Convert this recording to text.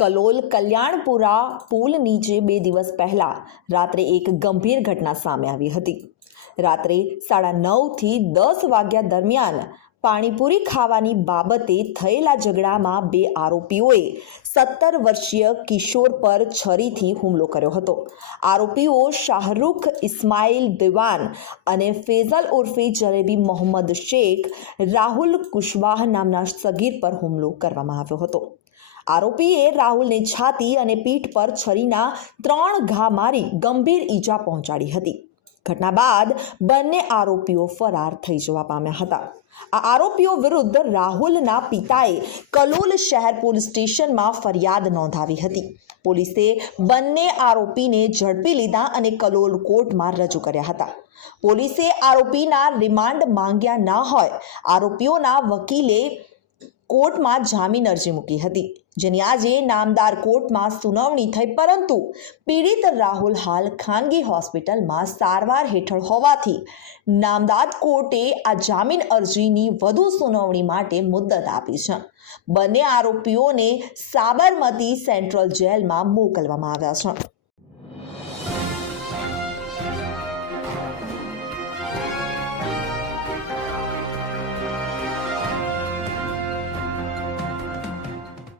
કલોલ કલ્યાણપુરા પુલ નીચે બે દિવસ પહેલાં રાત્રે એક ગંભીર ઘટના સામે આવી હતી. રાત્રે સાડા નવથી દસ વાગ્યા દરમિયાન પાણીપુરી ખાવાની બાબતે થયેલા ઝઘડામાં બે આરોપીઓએ સત્તર વર્ષીય કિશોર પર છરીથી હુમલો કર્યો હતો. આરોપીઓ શાહરૂખ, ઇસ્માઇલ દિવાન અને ફેઝલ ઉર્ફે જલેબી મોહમ્મદ શેખ, રાહુલ કુશવાહ નામના સગીર પર હુમલો કરવામાં આવ્યો હતો. આરોપીએ રાહુલને છાતી અને પીઠ પર છરીના ત્રણ ઘા મારી ગંભીર ઈજા પહોંચાડી હતી. ઘટના બાદ બંને આરોપીઓ ફરાર થઈ જવા પામ્યા હતા. આ આરોપીઓ વિરુદ્ધ રાહુલના પિતાએ કલોલ શહેર પોલીસ સ્ટેશનમાં ફરિયાદ નોંધાવી હતી. પોલીસે બંને આરોપીને ઝડપી લીધા અને કલોલ કોર્ટમાં રજૂ કર્યા હતા. પોલીસે આરોપીના રિમાન્ડ માંગ્યા ન હોય, આરોપીઓના વકીલે કોર્ટમાં જામીન અરજી મૂકી હતી, જેની આજે નામદાર કોર્ટમાં સુનાવણી થઈ, પરંતુ પીડિત રાહુલ હાલ ખાનગી હોસ્પિટલમાં સારવાર હેઠળ હોવાથી નામદાર કોર્ટે આ જામીન અરજીની વધુ સુનાવણી માટે મુદત આપી છે. બંને આરોપીઓને સાબરમતી સેન્ટ્રલ જેલમાં મોકલવામાં આવ્યા છે.